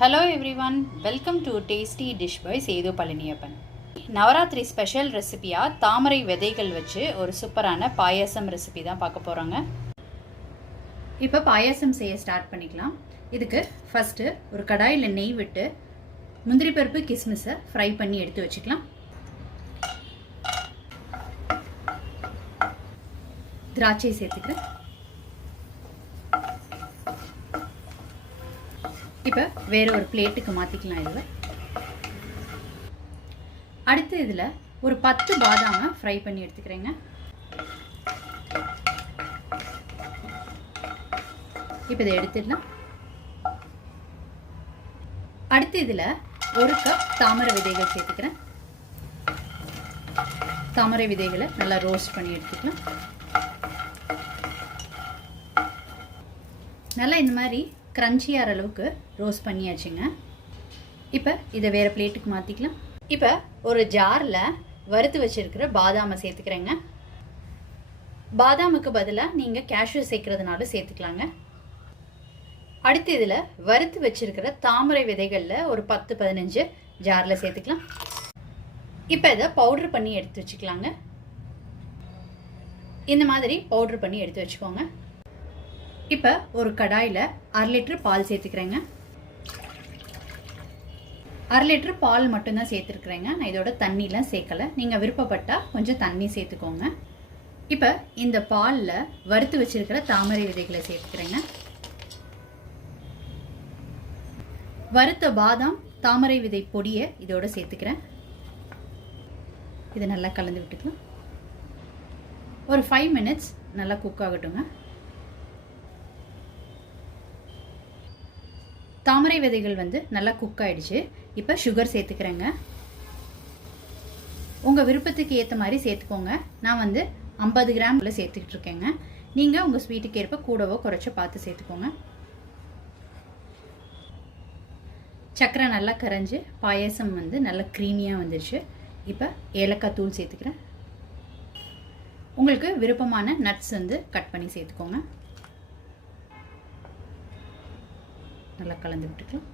Hello everyone welcome to tasty dish by Sethu Palaniappan Navaratri special ரெசிபியாக தாமரை விதைகள் வச்சு ஒரு சூப்பரான பாயாசம் ரெசிபி தான் பார்க்க போகிறோங்க இப்போ பாயாசம் செய்ய ஸ்டார்ட் பண்ணிக்கலாம். இதுக்கு ஃபஸ்ட்டு ஒரு கடாயில் நெய் விட்டு முந்திரி பருப்பு கிஸ்மிஸை ஃப்ரை பண்ணி எடுத்து வச்சுக்கலாம். திராட்சை சேர்த்துக்கிறேன் இப்போ வேற ஒரு பிளேட்டுக்கு மாற்றிக்கலாம் இதில் அடுத்து இதில் ஒரு பத்து பாதாமை ஃப்ரை பண்ணி எடுத்துக்கிறேங்க. இப்போ இதை எடுத்துடலாம். அடுத்து இதில் ஒரு கப் தாமரை விதைகள் சேர்த்துக்கிறேன். தாமரை விதைகளை நல்லா ரோஸ்ட் பண்ணி எடுத்துக்கலாம். நல்லா இந்த மாதிரி க்ரன்ச்சியாகிற அளவுக்கு ரோஸ்ட் பண்ணியாச்சுங்க. இப்போ இதை வேறு பிளேட்டுக்கு மாற்றிக்கலாம் இப்போ ஒரு ஜாரில் வறுத்து வச்சுருக்கிற பாதாமை சேர்த்துக்கிறேங்க. பாதாமுக்கு பதிலாக நீங்கள் கேஷ்யூ சேர்க்குறதுனால சேர்த்துக்கலாங்க. அடுத்து இதில் வறுத்து வச்சுருக்கிற தாமரை விதைகளில் ஒரு பத்து பதினஞ்சு ஜாரில் சேர்த்துக்கலாம். இப்போ இதை பவுட்ரு பண்ணி எடுத்து வச்சுக்கலாங்க. இந்த மாதிரி பவுட்ரு பண்ணி எடுத்து வச்சுக்கோங்க. இப்போ ஒரு கடாயில் அரை லிட்ரு பால் சேர்த்துக்கிறேங்க. அரை லிட்ரு பால் மட்டும்தான் சேர்த்துருக்குறேங்க. நான் இதோட தண்ணிலாம் சேர்க்கலை. நீங்கள் விருப்பப்பட்டால் கொஞ்சம் தண்ணி சேர்த்துக்கோங்க. இப்போ இந்த பாலில் வறுத்து வச்சுருக்கிற தாமரை விதைகளை சேர்த்துக்கிறேங்க. வறுத்த பாதாம் தாமரை விதை பொடியை இதோட சேர்த்துக்கிறேன். இதை நல்லா கலந்து விட்டுக்கலாம். ஒரு ஃபைவ் மினிட்ஸ் நல்லா குக் ஆகட்டுங்க தாமரை விதைகள் வந்து நல்லா குக் ஆகிடுச்சு இப்போ சுகர் சேர்த்துக்கிறேங்க. உங்கள் விருப்பத்துக்கு ஏற்ற மாதிரி சேர்த்துக்கோங்க. நான் வந்து ஐம்பது கிராமில் சேர்த்துக்கிட்டு இருக்கேங்க. நீங்கள் உங்கள் ஸ்வீட்டுக்கு ஏற்ப கூடவோ குறைச்சோ பார்த்து சேர்த்துக்கோங்க. சர்க்கரை நல்லா கரைஞ்சி பாயசம் வந்து நல்லா க்ரீமியாக வந்துடுச்சு இப்போ ஏலக்காய் தூள் சேர்த்துக்கிறேன். உங்களுக்கு விருப்பமான நட்ஸ் வந்து கட் பண்ணி சேர்த்துக்கோங்க. நல்லா கலந்து விட்டுக்கலாம்.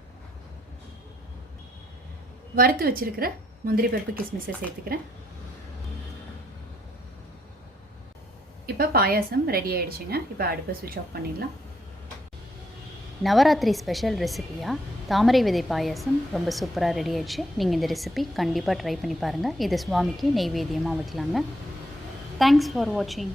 வறுத்து வச்சிருக்கிற முந்திரி பருப்பு கிஸ்மிஸை சேர்த்துக்கிறேன். இப்போ பாயாசம் ரெடி ஆகிடுச்சுங்க இப்போ அடுப்பை சுவிட்ச் ஆஃப் பண்ணிடலாம். நவராத்திரி ஸ்பெஷல் ரெசிபியாக தாமரை விதை பாயாசம் ரொம்ப சூப்பராக ரெடி ஆயிடுச்சு. நீங்கள் இந்த ரெசிபி கண்டிப்பாக ட்ரை பண்ணி பாருங்கள் இது சுவாமிக்கு நெய்வேத்தியமாக வைக்கலாங்க. தேங்க்ஸ் ஃபார் வாட்சிங்